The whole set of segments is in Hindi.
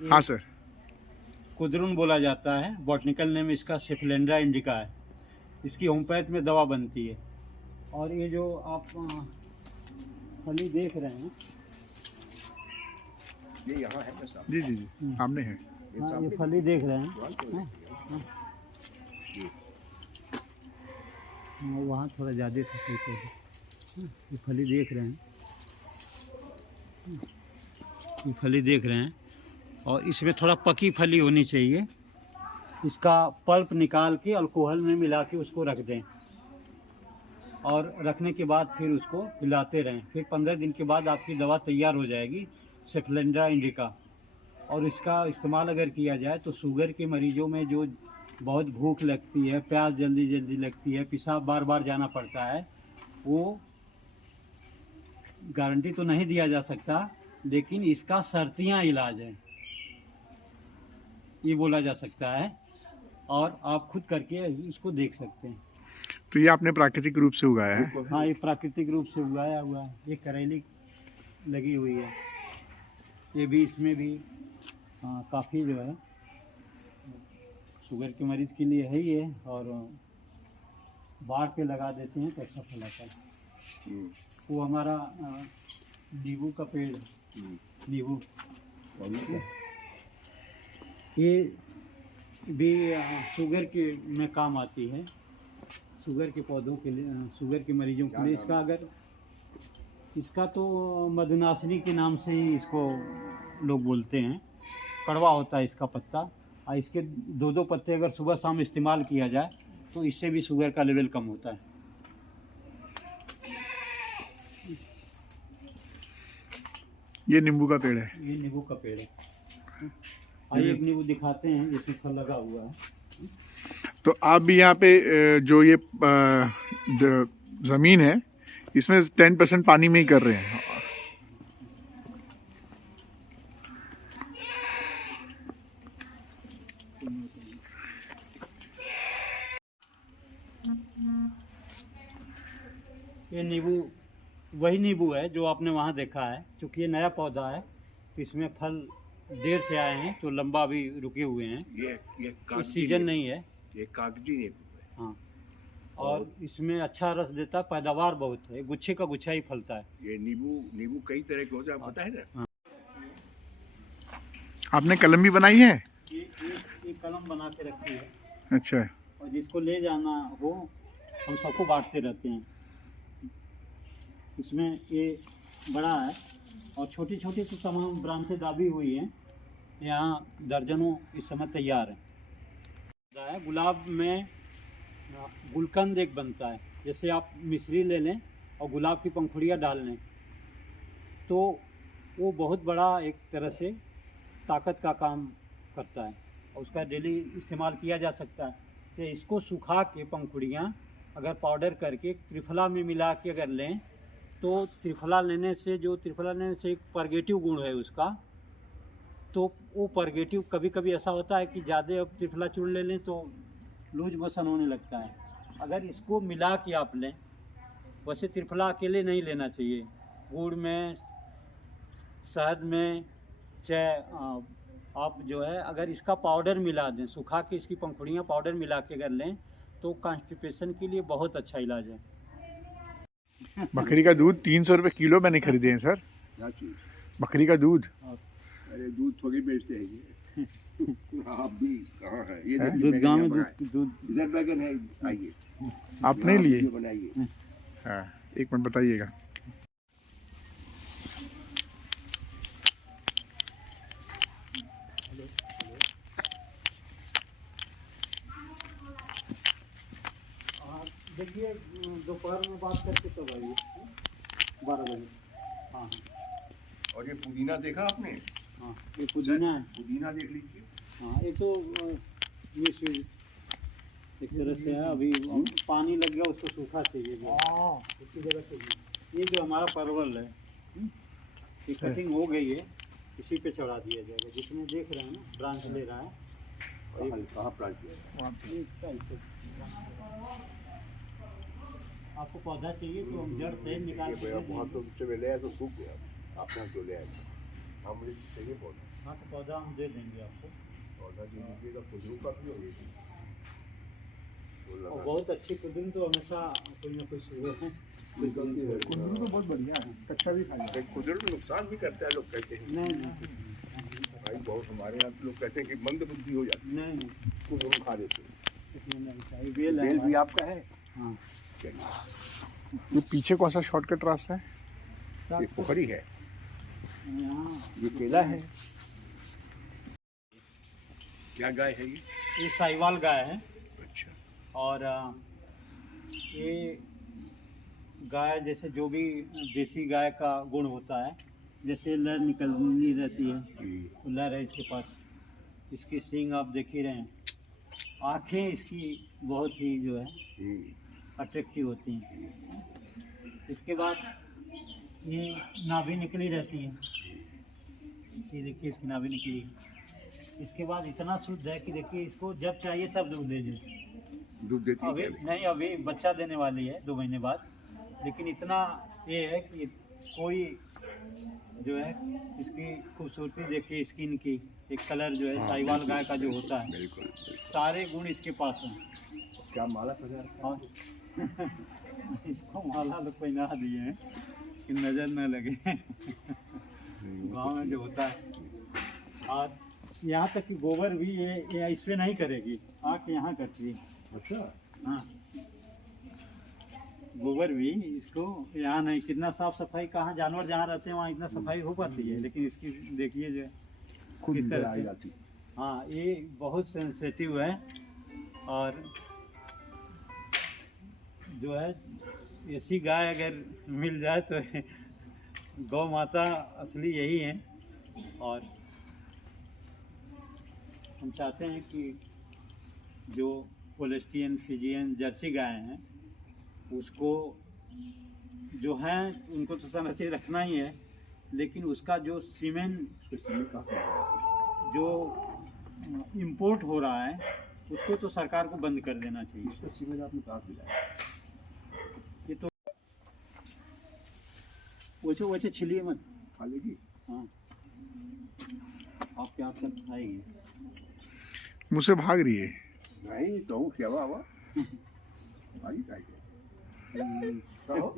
हाँ सर। कुद्रुन बोला जाता है, बॉटनिकल नेम इसका सेफलेंड्रा इंडिका है। इसकी होम्योपैथ में दवा बनती है। और ये जो आप फली देख रहे हैं, ये यहाँ है बस। जी जी जी, सामने है। हाँ, ये फली देख रहे हैं, वहाँ थोड़ा ज़्यादा था कोई। ये फली देख रहे हैं, ये फली देख रहे हैं, और इसमें थोड़ा पकी फली होनी चाहिए। इसका पल्प निकाल के अल्कोहल में मिला के उसको रख दें, और रखने के बाद फिर उसको हिलाते रहें। फिर 15 दिन के बाद आपकी दवा तैयार हो जाएगी, सेफलेंड्रा इंडिका। और इसका इस्तेमाल अगर किया जाए तो शुगर के मरीजों में जो बहुत भूख लगती है, प्यास जल्दी जल्दी लगती है, पेशाब बार बार जाना पड़ता है, वो गारंटी तो नहीं दिया जा सकता, लेकिन इसका शर्तियाँ इलाज है, ये बोला जा सकता है। और आप खुद करके इसको देख सकते हैं। तो ये आपने प्राकृतिक रूप से उगाया है? हाँ, ये प्राकृतिक रूप से उगाया हुआ है। ये करेली लगी हुई है, ये भी, इसमें भी काफ़ी जो है शुगर के मरीज़ के लिए है ही है। और बाढ़ पे लगा देते हैं तो अच्छा फैलाता है। वो हमारा नींबू का पेड़, नींबू, ये भी शुगर के में काम आती है, शुगर के पौधों के लिए, शुगर के मरीजों के लिए। इसका तो मधुनासिनी के नाम से ही इसको लोग बोलते हैं। कड़वा होता है इसका पत्ता, और इसके 2-2 पत्ते अगर सुबह शाम इस्तेमाल किया जाए तो इससे भी शुगर का लेवल कम होता है। ये नींबू का पेड़ है? ये नींबू का पेड़ है। आइए एक नींबू दिखाते हैं, ये फल लगा हुआ है। तो आप भी यहाँ पे जो ये ज़मीन है, इसमें 10% पानी में ही कर रहे हैं? ये नींबू वही नींबू है जो आपने वहाँ देखा है। क्योंकि ये नया पौधा है तो इसमें फल देर से आए हैं, तो लंबा भी रुके हुए हैं। ये सीजन नहीं है, ये कागजी नींबू है। हाँ, और इसमें अच्छा रस देता है, पैदावार बहुत है, गुच्छे का गुच्छा ही फलता है। ये नींबू कई तरह के होते हैं, आपको पता है ना? आपने कलम भी बनाई है? ये कलम बना के रखी है। अच्छा। और जिसको ले जाना हो हम सबको बांटते रहते हैं। इसमें ये बड़ा है, और छोटी छोटी तो तमाम ब्रांचें दाबी हुई हैं। यहाँ दर्जनों इस समय तैयार हैं। गुलाब में गुलकंद एक बनता है, जैसे आप मिश्री ले लें और गुलाब की पंखुड़ियाँ डाल लें तो वो बहुत बड़ा एक तरह से ताकत का काम करता है, और उसका डेली इस्तेमाल किया जा सकता है। तो इसको सुखा के पंखुड़ियाँ अगर पाउडर करके त्रिफला में मिला के अगर लें तो त्रिफला लेने से एक परगेटिव गुण है उसका, तो वो परगेटिव कभी कभी ऐसा होता है कि ज़्यादा अब त्रिफला चूर्ण ले लें तो लूज मोशन होने लगता है। अगर इसको मिला के आप लें, वैसे त्रिफला अकेले नहीं लेना चाहिए, गुड़ में, शहद में, चाहे आप जो है अगर इसका पाउडर मिला दें, सुखा के इसकी पंखुड़ियाँ पाउडर मिला के अगर लें तो कॉन्स्टिपेशन के लिए बहुत अच्छा इलाज है। बकरी का दूध 300 रुपये किलो मैंने खरीदे हैं सर। क्या चीज़? बकरी का दूध। अरे दूध थोड़ी बेचते हैं ये। आप भी कहाँ है? ये दूध गाँव में दूध इधर बैगन है, आइए आपने लिए? बनाइए। हाँ, एक मिनट बताइएगा। देखिए दोपहर में बात करके तब आइए 12 बजे। हाँ हाँ। और ये पुदीना देखा आपने? हाँ, ये पुदीना है। पुदीना देख लीजिए। हाँ, ये तो एक तरह से है। अभी पानी लग गया, उसको सूखा चाहिए, उसकी जगह चाहिए। ये जो हमारा परवल है, ये कटिंग हो गई है, इसी पे चढ़ा दिया जाएगा। जिसमें देख रहे हैं ना ब्रांच ले रहा है, कहाँ प्लांट किया? आपको पौधा चाहिए तो हम जड़ से निकाल के बहुत तो उससे ले आया तो सूख गया, आपने जो ले आया, हम चाहिए पौधा। हाँ तो पौधा हम दे देंगे आपको। पौधा दे दीजिएगा, खुजरू का भी होगी। और बहुत अच्छी कुदरत तो हमेशा कोई ना कोई वो है। कुंदरू तो बहुत बढ़िया है, कच्चा भी खाएगा। खुजरू नुकसान भी करता है, लोग कहते हैं। नहीं भाई बहुत हमारे यहाँ लोग कहते हैं कि मंद बुद्धि हो जाती नहीं नहीं है, खुजरू खा देते हैं। इसमें नहीं चाहिए। बेल बेल भी है। आपका है? हाँ चलिए, ये पीछे कौन सा शॉर्टकट रास्ता है? ये पोखरी है, यहाँ ये केला है। क्या गाय है ये? ये साहिवाल गाय है। अच्छा। और ये गाय जैसे जो भी देसी गाय का गुण होता है, जैसे लहर निकलनी रहती है, तो लहर है इसके पास। इसकी सींग आप देख ही रहे हैं, आँखें इसकी बहुत ही जो है अट्रैक्टिव होती हैं। इसके बाद ये नाभि निकली रहती है, ये देखिए इसकी नाभि निकली है। इसके बाद इतना शुद्ध है कि देखिए इसको जब चाहिए तब दूध दे दे। दूध देती अभी है? नहीं, अभी बच्चा देने वाली है 2 महीने बाद। लेकिन इतना ये है कि कोई जो है इसकी खूबसूरती देखिए, स्किन की एक कलर जो है साहिवाल गाय का जो होता है, बिल्कुल। सारे गुण इसके पास हैं। क्या माला सजा रखा है? और इसको माला लोग पहना दिए हैं कि नज़र न लगे गाँव में जो होता है। और यहाँ तक कि गोबर भी ये इस पर नहीं करेगी, आके यहाँ करती है। अच्छा। हाँ, गोबर भी इसको यहाँ नहीं। कितना साफ सफाई, कहाँ जानवर जहाँ रहते हैं वहाँ इतना सफाई हो पाती है, लेकिन इसकी देखिए जो है खुद किस तरह आई से। जाती। हाँ, ये बहुत सेंसिटिव है। और जो है ऐसी गाय अगर मिल जाए तो गौ माता असली यही है। और हम चाहते हैं कि जो होल्स्टीन, फ्रीजियन, जर्सी गाय हैं उसको जो है उनको तो संरक्षित रखना ही है, लेकिन उसका जो सीमेन जो इंपोर्ट हो रहा है उसको तो सरकार को बंद कर देना चाहिए। इसका सीमेंट आपने कहाँ से लाया? ये तो वैसे वैसे छिलिए मत। खा लेगी? हाँ, आपके हाथ तक खाएगी। मुझसे भाग रही है। नहीं तो हूँ क्या हुआ भाई खाएगी।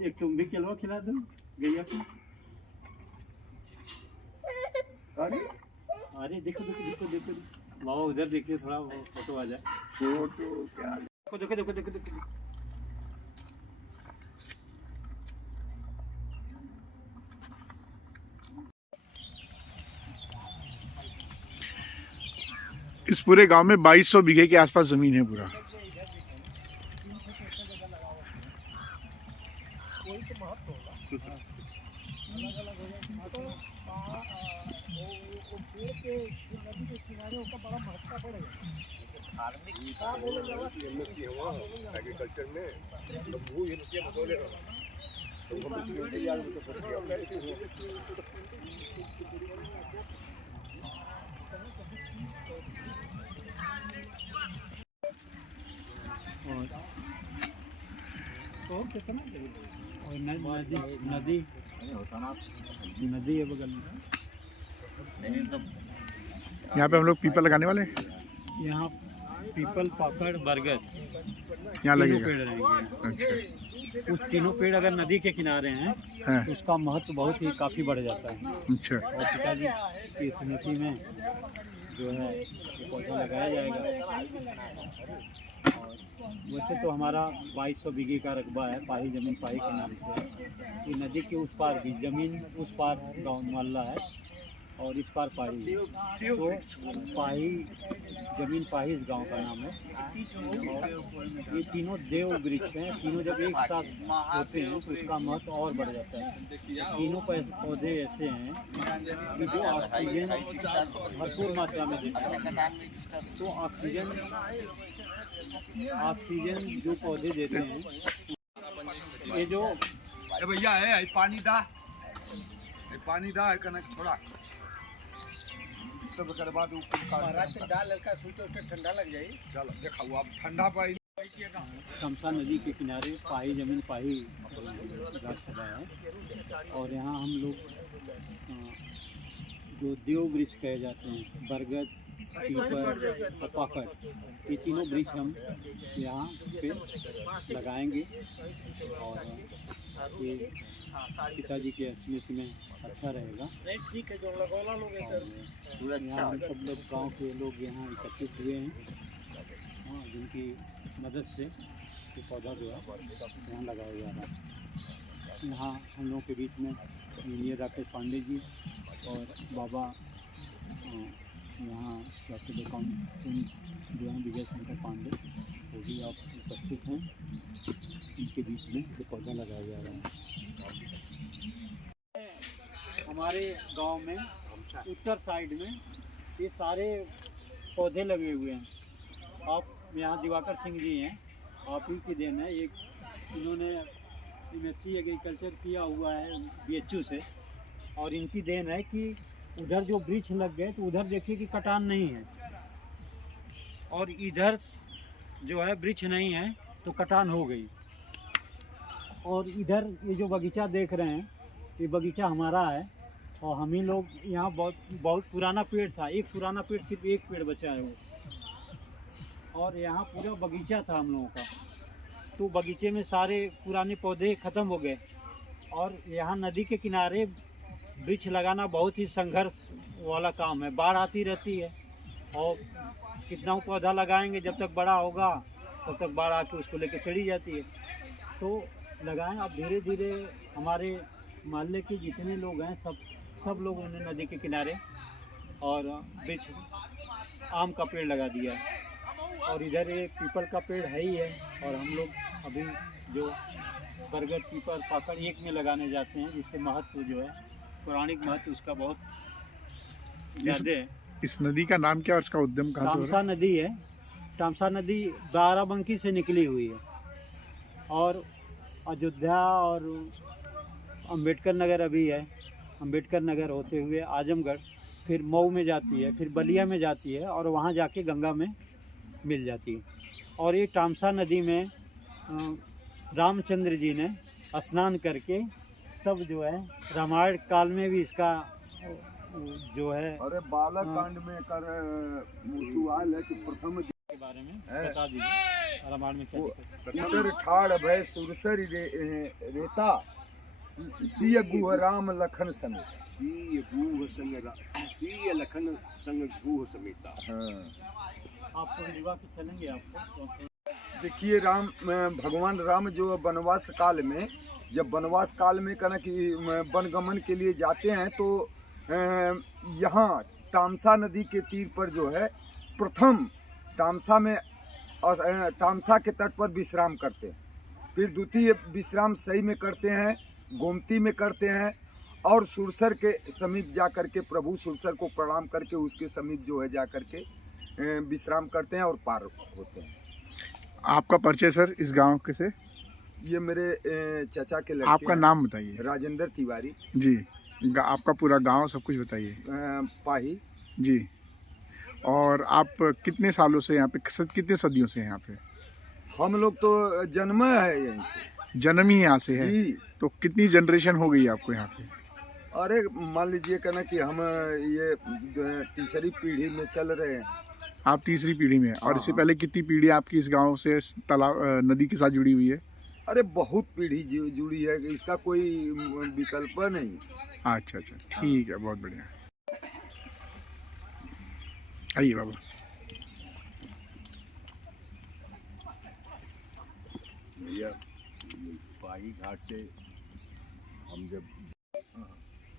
एक तुम भी केलवा खिला दो गैया को। अरे अरे देखो देखो देखो देखो बाबा, उधर देखिए, थोड़ा वो फोटो आ जाए। फोटो क्या? देखो देखो देखो देखो देखो। इस पूरे गांव में 2200 बीघे के आसपास जमीन है पूरा। एग्रीकल्चर में तो वो ये रुपये मसौले रहा तो हम तैयार हो तो और कितना और नदी नदी नदी है बगल में। यहाँ पे हम लोग पीपल लगाने वाले हैं। यहाँ पीपल, पाकड़, बरगद यहाँ तीनों लगेगा। पेड़ रहेंगे। अच्छा उस तीनों पेड़ अगर नदी के किनारे हैं हाँ, तो उसका महत्व बहुत ही काफ़ी बढ़ जाता है। अच्छा। और पिताजी की स्मृति में जो है ये पौधा लगाया जाएगा। और वैसे तो हमारा 2200 बीघे का रकबा है, पाही जमीन पाही के नाम से। ये नदी के उस पार भी जमीन, उस पार गाँव मोहल्ला है और इस पार पाही। तो पाही जमीन पाही इस गांव का नाम है। और ये तीनों देव वृक्ष हैं, तीनों जब एक साथ होते हैं तो उसका महत्व और बढ़ जाता है। तीनों पौधे ऐसे हैं कि जो ऑक्सीजन भरपूर मात्रा में देते हैं। तो ऑक्सीजन जो पौधे देते हैं, ये जो भैया है पानी दा है कनक थोड़ा तब कर बाद डाल हल्का सूटे ठंडा लग जाए। चलो देखा वो अब ठंडा पानी। तमसा नदी के किनारे पाही जमीन पाही घाट सभा है। और यहाँ हम लोग जो देव वृक्ष कहे जाते हैं, बरगद, पीपल और पाकड़, ये तीनों वृक्ष हम यहाँ पे लगाएंगे और ये पिताजी के स्मृति में अच्छा रहेगा। और यहाँ हम सब लोग गाँव के लोग यहाँ एकत्रित हुए हैं, जिनकी मदद से ये पौधा जो है यहाँ लगाया जा रहा है। यहाँ हम लोगों के बीच में इंजीनियर राकेश पांडे जी और बाबा यहाँ चार्टर्ड अकाउंटेंट जो हैं विजय शंकर पांडे, वो भी आप उपस्थित हैं। इनके बीच में ये पौधा लगाया जा रहा है। हमारे गांव में उत्तर साइड में ये सारे पौधे लगे हुए हैं। आप यहाँ दिवाकर सिंह जी हैं, आप ही की देन है। एक इन्होंने MSc एग्रीकल्चर किया हुआ है BHU से, और इनकी देन है कि उधर जो वृक्ष लग गए तो उधर देखिए कि कटान नहीं है, और इधर जो है वृक्ष नहीं है तो कटान हो गई। और इधर ये जो बगीचा देख रहे हैं, ये बगीचा हमारा है और हम ही लोग यहाँ बहुत पुराना पेड़ था। एक पुराना पेड़, सिर्फ एक पेड़ बचा है वो, और यहाँ पूरा बगीचा था हम लोगों का। तो बगीचे में सारे पुराने पौधे ख़त्म हो गए, और यहाँ नदी के किनारे वृक्ष लगाना बहुत ही संघर्ष वाला काम है। बाढ़ आती रहती है और कितना पौधा लगाएंगे, जब तक बड़ा होगा तब तक बाढ़ आके उसको लेके चली जाती है। तो लगाएं। अब धीरे धीरे हमारे मोहल्ले के जितने लोग हैं सब लोगों ने नदी के किनारे और वृक्ष, आम का पेड़ लगा दिया है, और इधर एक पीपल का पेड़ है ही है। और हम लोग अभी जो बरगद, पीपल, पाकड़ एक में लगाने जाते हैं, जिससे महत्व जो है, पौराणिक महत्व उसका बहुत ज़्यादा है। इस नदी का नाम क्या और इसका उद्गम कहाँ से हो रहा है? तामसा नदी है। तामसा नदी बाराबंकी से निकली हुई है, और अयोध्या और अंबेडकर नगर अभी है। अंबेडकर नगर होते हुए आजमगढ़, फिर मऊ में जाती है, फिर बलिया में जाती है, और वहाँ जाके गंगा में मिल जाती है। और ये तामसा नदी में रामचंद्र जी ने स्नान करके तब जो है रामायण काल में भी इसका जो है, अरे बालकांड में कर मुतुआल है कि प्रथम के बारे में बता दीजिए रामायण में क्या। इतर ठाड़ भय सुरसरी रेता सिय गुह राम लखन समेत, सिय लखन संग गुह समेता। आपको विवाह के चलेंगे आपको। देखिए, भगवान राम जो वनवास काल में, जब वनवास काल में कहना कि वनगमन के लिए जाते हैं, तो यहाँ तामसा नदी के तीर पर जो है प्रथम तामसा के तट पर विश्राम करते हैं। फिर द्वितीय विश्राम सही में करते हैं, गोमती में करते हैं, और सुरसर के समीप जा कर के प्रभु सुरसर को प्रणाम करके उसके समीप जो है जा कर के विश्राम करते हैं और पार होते हैं। आपका परिचय सर इस गांव के से? ये मेरे चाचा के लड़के। आपका नाम बताइए। राजेंद्र तिवारी जी। आपका पूरा गांव सब कुछ बताइए। पाही जी। और आप कितने सालों से यहाँ पे, कितने सदियों से यहाँ पे? हम लोग तो जन्म है यहीं से, जन्म ही यहाँ से है जी। तो कितनी जनरेशन हो गई आपको यहाँ पे? अरे मान लीजिए कहना कि हम ये तीसरी पीढ़ी में चल रहे हैं। आप तीसरी पीढ़ी में, और इससे हाँ। पहले कितनी पीढ़ी आपकी इस गांव से तालाब नदी के साथ जुड़ी हुई है? अरे बहुत पीढ़ी जुड़ी है, इसका कोई विकल्प नहीं। अच्छा, ठीक है, बहुत बढ़िया। आइए बाबा। भैया, पाही घाट से हम जब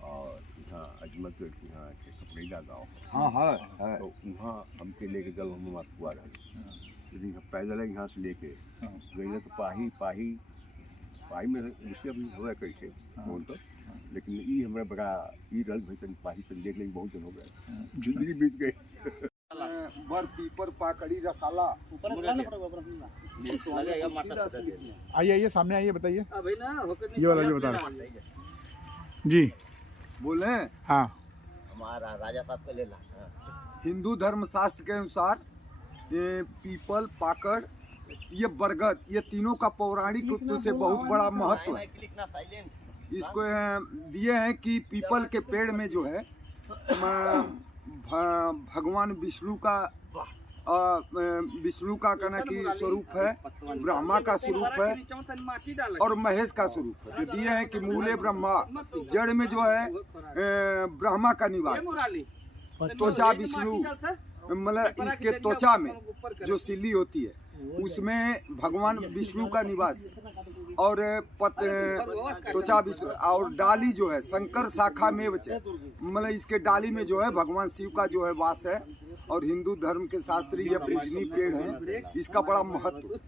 और यहाँ अजमत यहाँ के कपड़ेला गाँव, हाँ है। तो वहाँ हमके लेके गल हम हुआ रहे, लेकिन पैदल यहाँ से लेके गए तो पाही में उससे अभी हुआ कैसे बोल तो, लेकिन ये हमारा बड़ा ये रल भाई पाही से देख लेंगे, बहुत दिन हो गए, जिंदगी बीत गई। बर पीपर पाकड़ी रसाला आइए सामने आइए, बताइए। ये वाला जो बता रहे जी, बोले। हाँ। हमारा राजा साहब का लेना। हिंदू धर्म शास्त्र के अनुसार ये पीपल, पाकड़, ये बरगद, ये तीनों का पौराणिक रूप से बहुत बड़ा महत्व है। इसको दिए हैं कि पीपल के पेड़ में जो है भगवान विष्णु का कहना कि स्वरूप है, ब्रह्मा का स्वरूप है और महेश का स्वरूप है। जो दिए हैं कि मूले ब्रह्मा, जड़ में जो है ब्रह्मा का निवास, त्वचा विष्णु, मतलब इसके त्वचा में जो सिल्ली होती है उसमें भगवान विष्णु का निवास, और त्वचा विष्णु, और डाली जो है शंकर शाखा में मतलब इसके डाली में जो है भगवान शिव का जो है वास है। और हिंदू धर्म के शास्त्री यह पूजनीय पेड़ है, इसका बड़ा महत्व।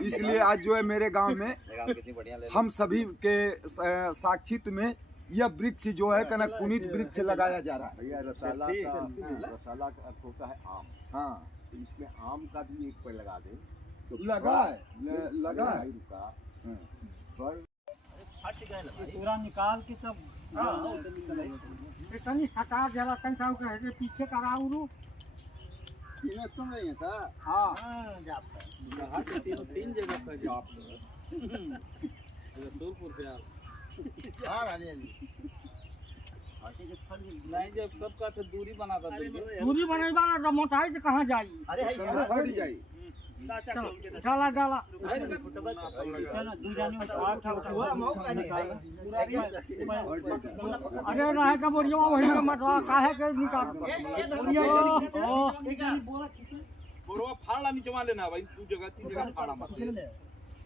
इसलिए आज जो है मेरे गांव में हम सभी के साक्षित्व में यह वृक्ष जो है कहना पुनीत वृक्ष लगाया जा रहा है। भैया रसाला का अर्थ होता है आम। हाँ, तो इसमें आम का भी एक पेड़ लगा दे तो लगा है। पूरा निकाल के तब सटा जला पीछे कराऊ सुन रही है था। हाँ, तीन जगह पर रसूलपुर से आप नहीं, जब सबका तो दूरी बनाता दूरी बनेगा ना, मोटाई से कहाँ जाई। सड़ जाई। डाला डाला अरे ना का बोरिया वही का मटवा काहे के निकाल बोरवा फाड़ा नीचवा लेना भाई, दो जगह तीन जगह फाड़ा मत,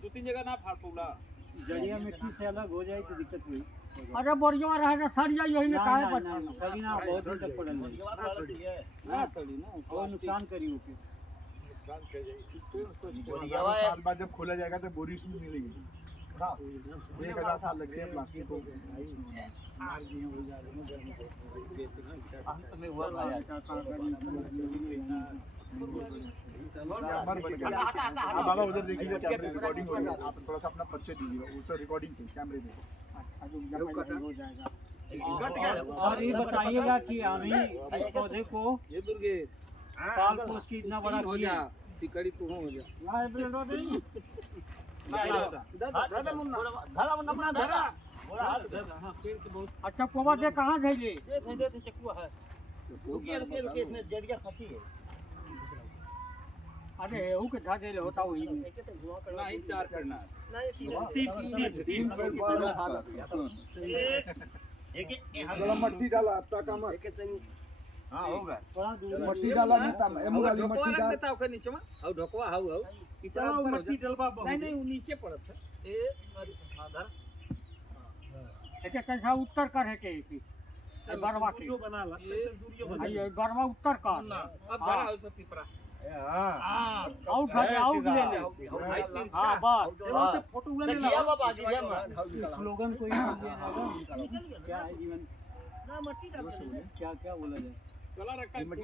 दो तीन जगह ना फाड़ पौला, जड़िया मिट्टी से अलग हो जाए तो दिक्कत हुई। अरे बोरिया रहे ना सड़ जाई, यही में काहे पर सड़ी ना बहुत दिन तक पड़ल नहीं ना सड़ी ना और नुकसान करी होके। साल बाद जब खोला जाएगा तो बोरी उसमें मिलेगी। 1000 साल लग गए प्लास्टिक को। अब बाबा उधर देखिए कैमरे रिकॉर्डिंग हो रही है, आप थोड़ा सा अपना परिचय दीजिए उससे रिकॉर्डिंग की कैमरे में। हो जाएगा। और ये बताइएगा कि हमें इस पौधे को ये दुर्गे पाल पोस की इतना बड़ा हो जा, तिकड़ी तू हो जा। दादा मुन्ना धरा मुन्ना अपना धरा। अच्छा कोबा दे कहां धइले? दे चकुआ है। रुकिए इसमें जड़िया फंसी है। अरे ऊ के धा देले होता वही नहीं, चार करना है। तीन थोड़ा मट्टी डाला अब तक हम। हाँ होगा। मट्टी डाला नहीं था, एमुगाली मट्टी डाल देता ओके नीचे में और ढोकवा हाउ इतना मट्टी डलबा नहीं वो नीचे पड़त है। ए आधार एके कैसा उत्तर कर है के बरवा के बना ला ये बरवा उत्तर का अब धरा हो तो पिपरा। हां आउट ले ले। हां बस फोटो ले लिया बाबा जी हम स्लोगन कोई क्या है जीवन ना मट्टी डाल क्या क्या बोला जाए। चला रखा है बस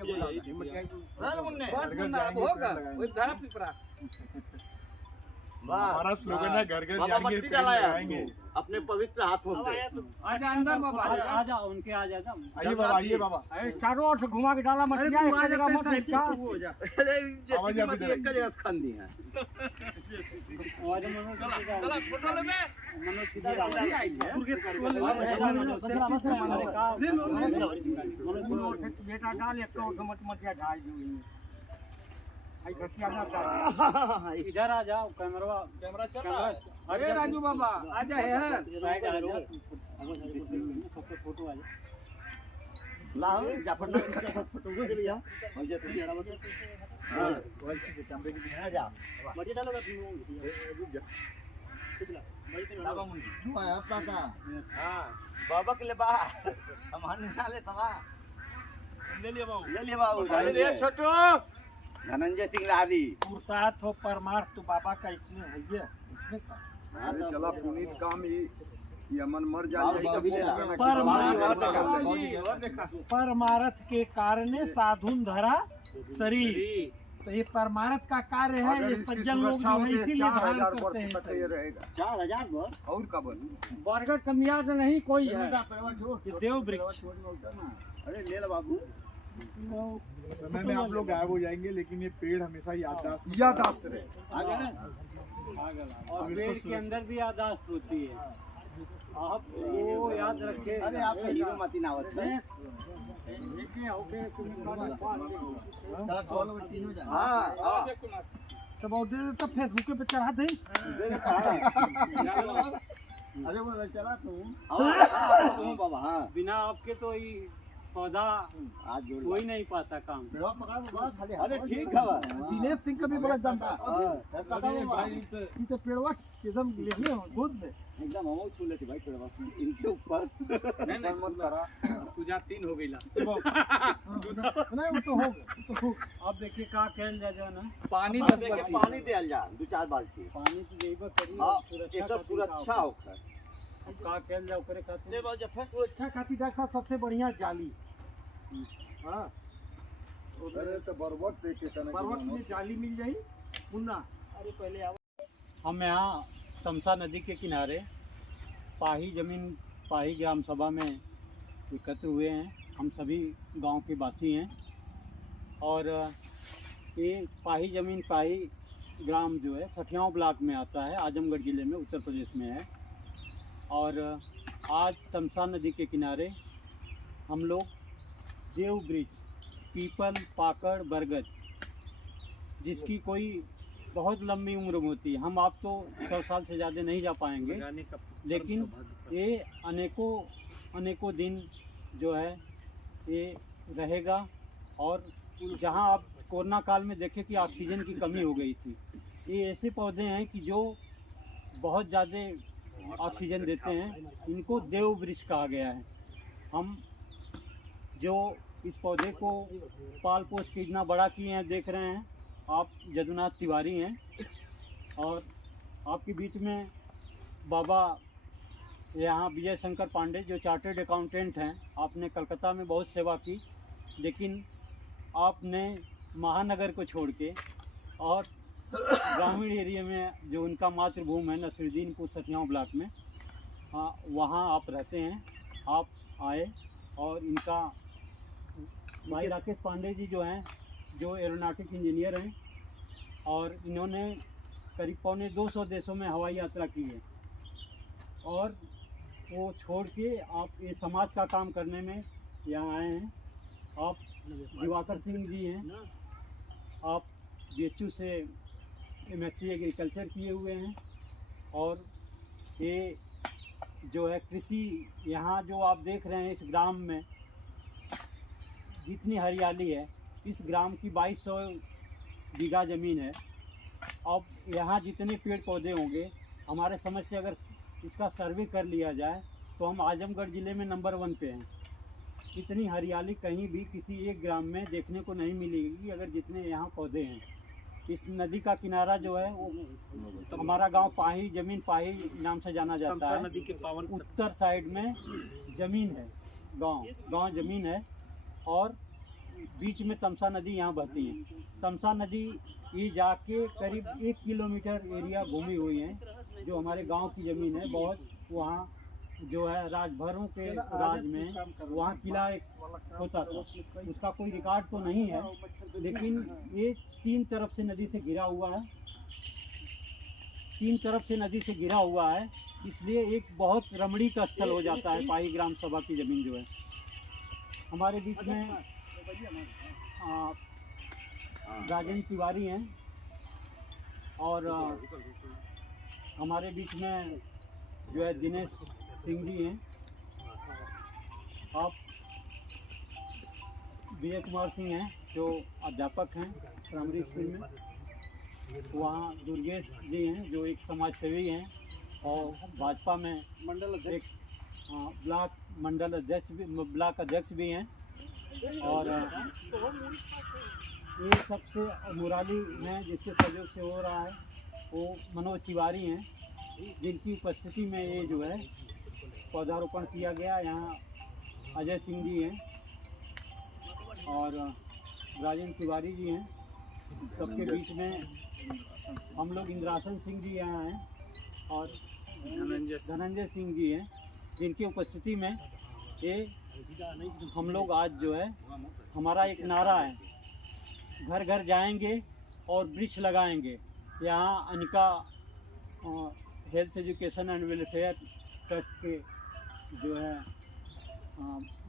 मुन्ना अब होगा वो धरा पिपरा। हमारा स्लोगन है घर घर जाएंगे पेड़ लगाएंगे अपने पवित्र हाथों से। आजा अंदर बाबा आ जाओ उनके आ जाता। आइए बाबा, आइए बाबा। चारों ओर से घुमा के डाला मछलियां एक जगह मत रखा हो जा। आवाज आप इधर एक जगह खान दी है। और मनोज चला फोटो ले में मनोज किधर आ बेटा डाल एक तो मत मतिया ढाल दी आई घसिया ना इधर आ जाओ। कैमरा चल रहा है। अरे राजू बाबा आजा है साइड आ जाओ। फोटो आ जाओ लाओ जाफर ना फोटो ले लिया हो जा तुम जरा बता। हां अच्छे से कैमरे के पीछे जा मजे डालोगा तुम बाबा मुंडी आया पापा। हां बाबा के ले बा सामान निकाले तबा ले लिया बाबू अरे छोटू धनंजय सिंह राधी पुरुषार्थ हो परमार्थ तो बाबा का इसमें है ये इसमें का। अरे चला पुनीत काम ही यमन मर जाए कभी ले परमार्थ के कारण साधुन धरा शरीर, तो ये परमार्थ का कार्य है। ये सज्जन लोग जो है इसीलिए धारण करते हैं। 4000 और का बन बरगद का मियाद नहीं कोई है। देव वृक्ष। अरे ले लो बाबू। समय में आप लोग गायब हो जाएंगे लेकिन ये पेड़ हमेशा याददाश्त रहे। और पेड़ के अंदर भी याददाश्त होती है। आप वो याद रखे। अरे आप हीरो मती नावत है लेके ओके हां तब और दे तब फेसबुक पे चढ़ा दे अरे वो चला तू बाबा हां बिना आपके तो ये पौधा आज जोड़ हो ही नहीं पाता काम। अरे ठीक है दिनेश सिंह का भी बड़ा दम था अरे भाई ये तो पेड़वा एकदम लेने खुद में एकदम हम छू लेते भाई पेड़वा इनके ऊपर नहीं मत करा तू जा 3 हो गईला नहीं वो तो हो अब देखिए का कहल जा जो ना पानी पानी देल जा 2-4 बाल्टी पानी की देबा करी हां सुरक्षा एकदम खातिर सुरक्षा का होकर का कहल जा ओकरे खातिर वो अच्छा खाती डॉक्टर साहब सबसे बढ़िया जाली हां अरे तो बरबट देखे पर्वत में जाली मिल जाई मुन्ना अरे पहले आओ हम यहाँ तमसा नदी के किनारे पाही पाही ग्राम सभा में एकत्र हुए हैं। हम सभी गांव के वासी हैं और ये पाही ग्राम जो है सठियाव ब्लॉक में आता है, आजमगढ़ ज़िले में उत्तर प्रदेश में है। और आज तमसा नदी के किनारे हम लोग देव वृक्ष पीपल पाकड़ बरगद जिसकी कोई बहुत लंबी उम्र होती है, हम आप तो 100 साल से ज़्यादा नहीं जा पाएंगे, लेकिन ये अनेकों दिन जो है ये रहेगा। और जहाँ आप कोरोना काल में देखें कि ऑक्सीजन की कमी हो गई थी, ये ऐसे पौधे हैं कि जो बहुत ज़्यादा ऑक्सीजन देते हैं, इनको देव वृक्ष कहा गया है। हम जो इस पौधे को पाल पोस के इतना बड़ा किए हैं, देख रहे हैं आप जदुनाथ तिवारी हैं। और आपके बीच में बाबा यहाँ विजय शंकर पांडे जो चार्टर्ड अकाउंटेंट हैं, आपने कलकत्ता में बहुत सेवा की, लेकिन आपने महानगर को छोड़ के और ग्रामीण एरिया में जो उनका मातृभूमि है नसरुद्दीनपुर सठियाव ब्लॉक में, वहाँ आप रहते हैं। आप आए और इनका भाई राकेश पांडे जी जो हैं, जो एरोनॉटिक इंजीनियर हैं, और इन्होंने करीब 250 देशों में हवाई यात्रा की है। और वो छोड़ के आप ये समाज का काम करने में यहाँ आए हैं। आप दिवाकर सिंह जी हैं, आप BHU से MSc एग्रीकल्चर किए हुए हैं। और ये जो है कृषि, यहाँ जो आप देख रहे हैं इस ग्राम में जितनी हरियाली है, इस ग्राम की 2200 बीघा ज़मीन है। अब यहाँ जितने पेड़ पौधे होंगे, हमारे समझ से अगर इसका सर्वे कर लिया जाए तो हम आजमगढ़ ज़िले में नंबर 1 पे हैं। इतनी हरियाली कहीं भी किसी एक ग्राम में देखने को नहीं मिलेगी अगर जितने यहाँ पौधे हैं। इस नदी का किनारा जो है वो तो हमारा गांव पाही नाम से जाना जाता है। नदी के पावन उत्तर साइड में ज़मीन है, गांव ज़मीन है, और बीच में तमसा नदी यहाँ बहती है। तमसा नदी ये जाके करीब 1 किलोमीटर एरिया घूमी हुई है। जो हमारे गांव की ज़मीन है, बहुत वहाँ जो है राजभरों के राज में वहाँ किला एक होता था, उसका कोई रिकॉर्ड तो नहीं है, लेकिन ये 3 तरफ से नदी से घिरा हुआ है। 3 तरफ से नदी से घिरा हुआ है, इसलिए एक बहुत रमणीक स्थल हो जाता है। पाही ग्राम सभा की ज़मीन जो है, हमारे बीच में राजेंद्र तिवारी हैं, और हमारे बीच में जो है दिनेश सिंह जी हैं। आप विजय कुमार सिंह हैं जो अध्यापक हैं प्राइमरी स्कूल में। वहाँ दुर्गेश जी हैं जो एक समाज सेवी हैं और भाजपा में ब्लॉक अध्यक्ष भी हैं। और ये सबसे मुराली में जिसके सहयोग से हो रहा है वो मनोज तिवारी हैं, जिनकी उपस्थिति में ये जो है पौधारोपण किया गया। यहाँ अजय सिंह जी हैं और राजेंद्र तिवारी जी हैं। सबके बीच में हम लोग इंद्रासन सिंह जी यहाँ हैं और धनंजय सिंह जी हैं, जिनकी उपस्थिति में ये हम लोग आज जो है, हमारा एक नारा है, घर घर जाएंगे और वृक्ष लगाएंगे। यहाँ Anika health education and welfare trust के जो है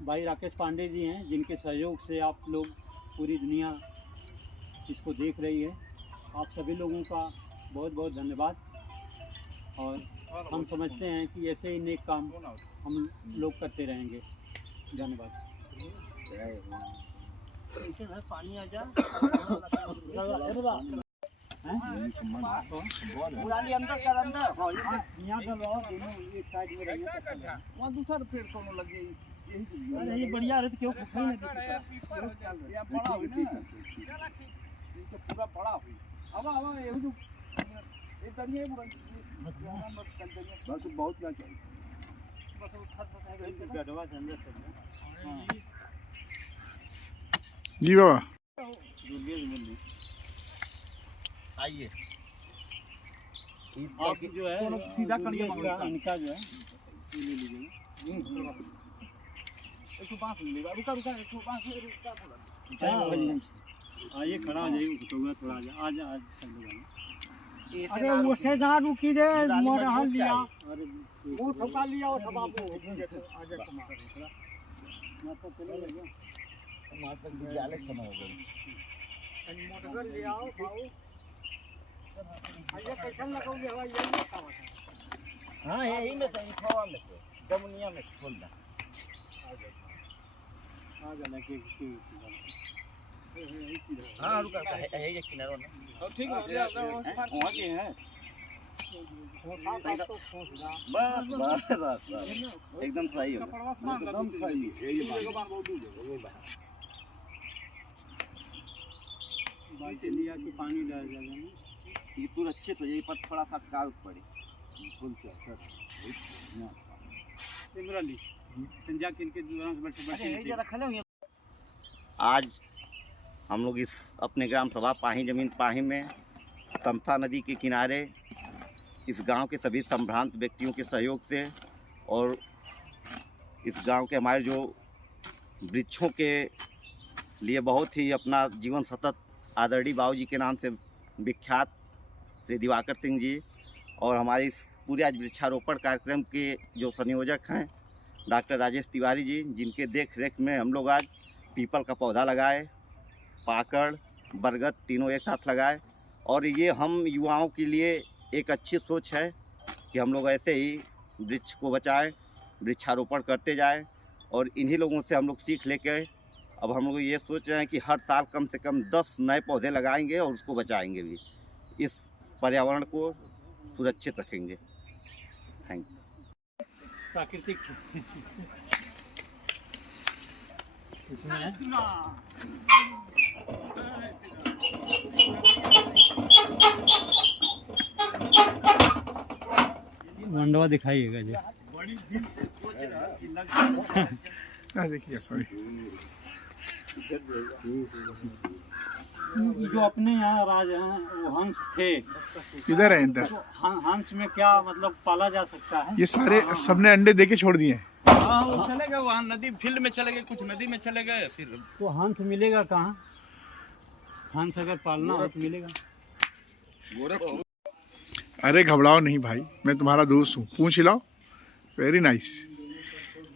भाई राकेश पांडे जी हैं, जिनके सहयोग से आप लोग पूरी दुनिया इसको देख रही है। आप सभी लोगों का बहुत बहुत धन्यवाद। और हम समझते हैं कि ऐसे ही नेक काम हम लोग करते रहेंगे। धन्यवाद। पानी आ जा पुरानी अंदर कर अंदर यहाँ का लगाओ, दोनों एक साइड में रहेंगे। वहाँ दूसरा पेड़ कोनो लग गई अरे ये बढ़िया है तो क्यों खखई नहीं दिखता या बड़ा हुई ना, ये तो पूरा बड़ा हुई। अब ये जो एक तरिए पूरा बस बहुत ना चाहिए। बस उठा गढ़वा से अंदर से जी बाबा आइए आप जो है सीधा कड़िया इनका जो है एक बांस मिलेगा। रुका रुका एक बांस रुका थोड़ा। ये खड़ा हो जाइए, थोड़ा आ जा अरे वो से जहाँ रुकी रे मोर हल लिया वो ठोका लिया वो सब आपको आजा कुमार ना तो चले गए टमाटर की जाले समय हो गई। मोटर ले आओ भाऊ ये कैसा लगाओगे हवा ये क्या होता हाँ यही में से खवा में से जमुनिया में खोल दा आ जाना के हाँ रुका है ये किनारा ना ठीक है वहाँ के हैं। बस बस बस एकदम सही हो एकदम सही है। ये बांध बहुत दूर है। बात लिया कि पानी डाल जाएगा ये पूरा अच्छे तो यही पर थोड़ा सा काट पड़े फुल से सिमरली संजा किनके दुकान से बैठे आज हम लोग इस अपने ग्राम सभा पाही जमीन पाही में तमसा नदी के किनारे इस गांव के सभी संभ्रांत व्यक्तियों के सहयोग से और इस गांव के हमारे जो वृक्षों के लिए बहुत ही अपना जीवन सतत आदरणीय बाबूजी के नाम से विख्यात श्री दिवाकर सिंह जी और हमारे इस पूरे आज वृक्षारोपण कार्यक्रम के जो संयोजक हैं डॉक्टर राजेश तिवारी जी, जिनके देख रेख में हम लोग आज पीपल का पौधा लगाए, पाकड़ बरगद तीनों एक साथ लगाए। और ये हम युवाओं के लिए एक अच्छी सोच है कि हम लोग ऐसे ही वृक्ष को बचाएं, वृक्षारोपण करते जाएं। और इन्हीं लोगों से हम लोग सीख लेके अब हम लोग ये सोच रहे हैं कि हर साल कम से कम 10 नए पौधे लगाएंगे और उसको बचाएंगे भी, इस पर्यावरण को सुरक्षित रखेंगे। Thank you. प्राकृतिक इसमें है मंडवा दिखाइएगा जी। देखिए सॉरी जो अपने यहाँ राज हैं वो हंस थे, इधर है इधर। तो हंस में क्या मतलब पाला जा सकता है? ये सारे सबने अंडे देके छोड़ दिए हैं। हाँ वो चले गए वहाँ नदी फील्ड में चले गए, कुछ नदी में चले गए। फिर तो हंस मिलेगा कहाँ? हंस अगर पालना हो तो मिलेगा। अरे घबराओ नहीं भाई, मैं तुम्हारा दोस्त हूँ, पूछ हिलाओ। वेरी नाइस,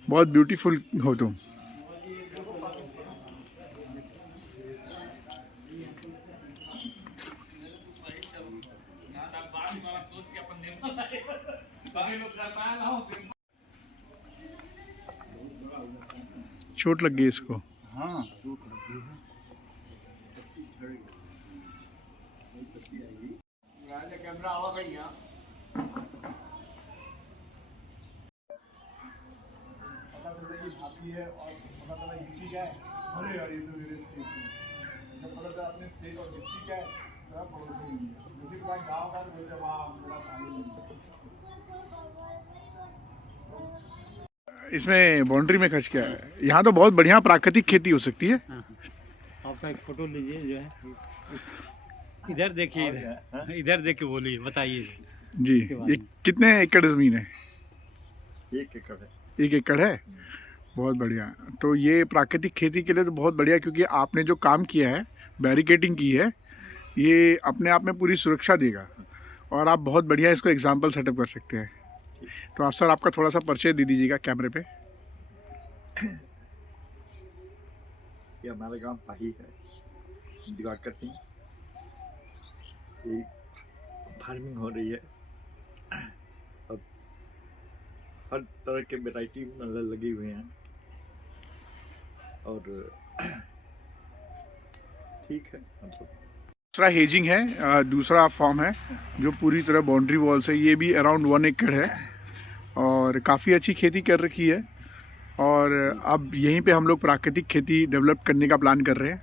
बहुत ब्यूटीफुल हो तुम। चोट लग गई इसको। हाँ इसमें बाउंड्री में खच गया है। यहाँ तो बहुत बढ़िया प्राकृतिक खेती हो सकती है। आपका एक फोटो लीजिए जो है, इधर देखिए, इधर देखिए, बोलिए, बताइए जी। ये कितने एकड़ जमीन है? 1 एकड़ है। 1 एकड़ है, बहुत बढ़िया। तो ये प्राकृतिक खेती के लिए तो बहुत बढ़िया, क्योंकि आपने जो काम किया है, बैरिकेडिंग की है, ये अपने आप में पूरी सुरक्षा देगा और आप बहुत बढ़िया इसको एग्जाम्पल सेटअप कर सकते हैं। तो आप सर आपका थोड़ा सा परिचय दे दीजिएगा कैमरे पे। ये हमारा गांव पाही है, दिवाकर सिंह। ये फार्मिंग हो रही है, अब हर तरह के वैरायटी मतलब लगी हुए हैं और ठीक है मतलब। दूसरा हेजिंग है, दूसरा फॉर्म है जो पूरी तरह बाउंड्री वॉल से, ये भी अराउंड 1 एकड़ है और काफ़ी अच्छी खेती कर रखी है। और अब यहीं पे हम लोग प्राकृतिक खेती डेवलप करने का प्लान कर रहे हैं।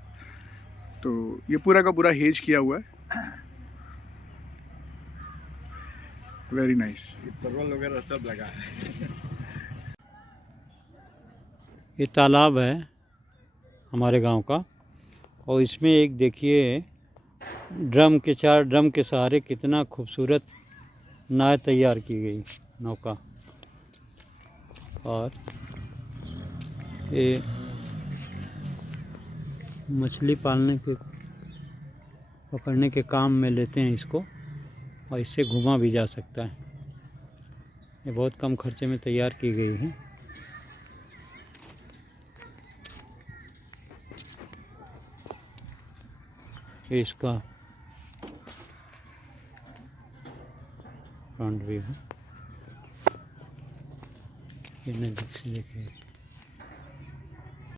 तो ये पूरा का पूरा हेज किया हुआ है। Very nice. परवल वगैरह सब लगा है। ये तालाब है हमारे गांव का और इसमें एक देखिए चार ड्रम के सहारे कितना खूबसूरत नाव तैयार की गई, नौका। और ये मछली पकड़ने के काम में लेते हैं इसको और इससे घुमा भी जा सकता है। ये बहुत कम खर्चे में तैयार की गई है। ये इसका फ्रंट व्यू है। ये नज़दीक से देखिए।